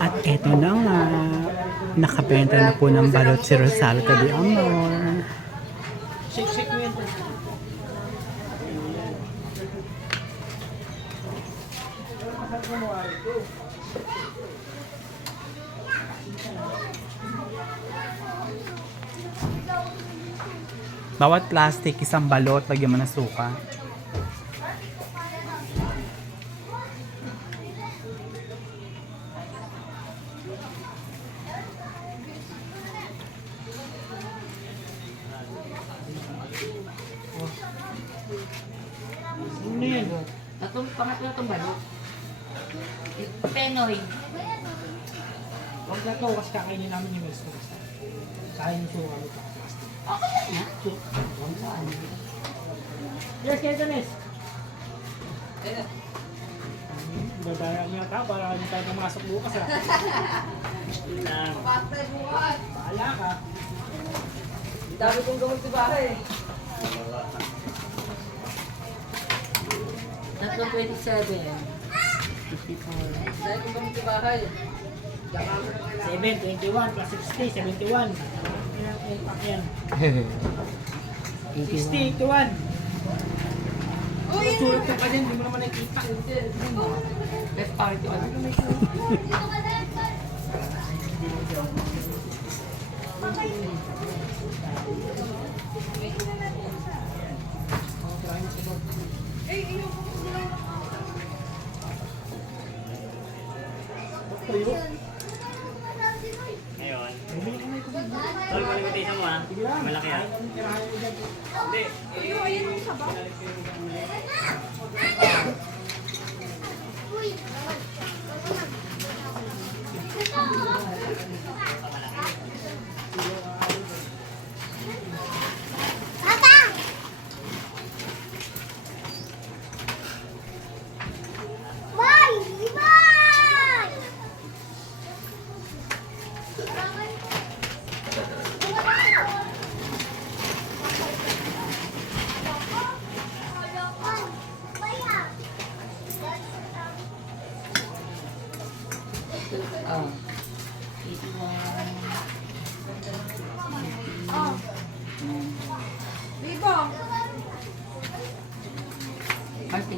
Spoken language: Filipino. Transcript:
At eto na nga, nakabenta na po ng balot si Rosalta de Amor. Shake mo yan. Bawat plastic, isang balot, lagyan mo ng suka. Ano yan? Pangatlo itong balot. Penoy. Huwag na to, kasi kakainin namin yung meso. Kain yung suka mo. Okay lang yan. Huwag saan. Yes, kaya Danes. Dadaya mo yata para hindi tayo pumasok bukas ha. Bahala ka. Ang dami kong gamot sa bahay. Tatlong 27. 54. Ang dami kong gamot sa bahay. 7, 21, plus 60, 71. Yan. 60, 81. Sulat ka pa din, hindi mo naman nakikita. Best party on. Ngayon. Tol, malimitation mo ha. Malaki ha. Hindi. Oh. 81. Bibo! Party.